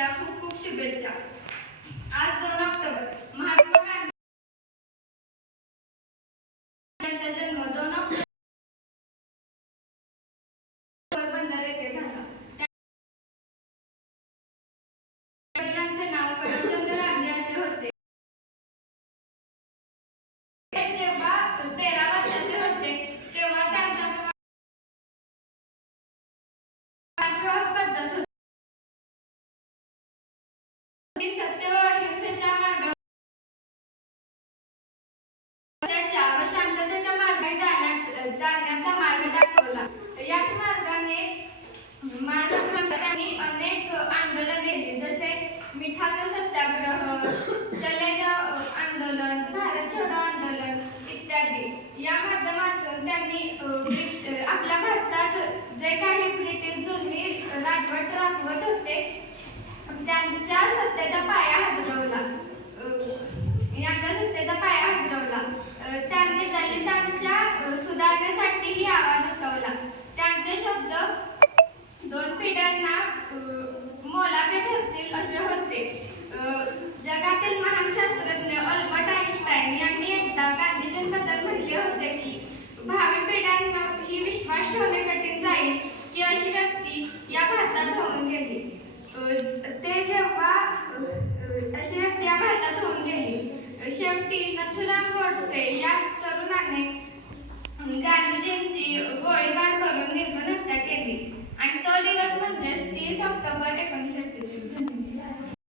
दिनाच्या खूप खूप शुभेच्छा। आज 2 ऑक्टोबर महात्मा गांधी यांचा जन्म 2 ऑक्टोबर पोरबंदर येथे झाला। वडिलांचे नाव करमचंद गांधी असे होते। जेव्हा 13 वर्षाचे होते तेव्हा त्यांचा विवाह पद्धत होती। सत्य व अहिंसेच्या मार्गावर व शांततेच्या मार्गाने जाण्याचा मार्ग दाखवला। याच मार्गाने त्यांनी अनेक आंदोलने केली, जसे मिठाचा सत्याग्रह, चले जाओ आंदोलन, भारत छोडो आंदोलन इत्यादी। या माध्यमातून त्यांनी आपल्या भारतात जे काही ब्रिटिश जुलमी राजवट राबवत होते त्यांच्या सत्तेचा पाया हादरवला। त्यांनी दलितांच्या सुधारणेसाठीही आवाज उठवला। त्यांचे शब्द 2 पिढ्यांना मोलाचे ठरतील असे होते। जगातील महान शास्त्रज्ञ अल्बर्ट आइन्स्टाईन यांनी एकदा गांधीजींबद्दल म्हटले होते की भावी पिढ्यांना ही विश्वास ठेवणे कठीण जाईल की अशी व्यक्ती या भारतात होऊन गेली। अशी व्यक्ती या भारतात होऊन गेली। शेवटी नथुराम गोडसे या तरुणाने गांधीजींची गोळीबार करून निर्मम हत्या केली आणि तो दिवस म्हणजे 30 ऑक्टोबर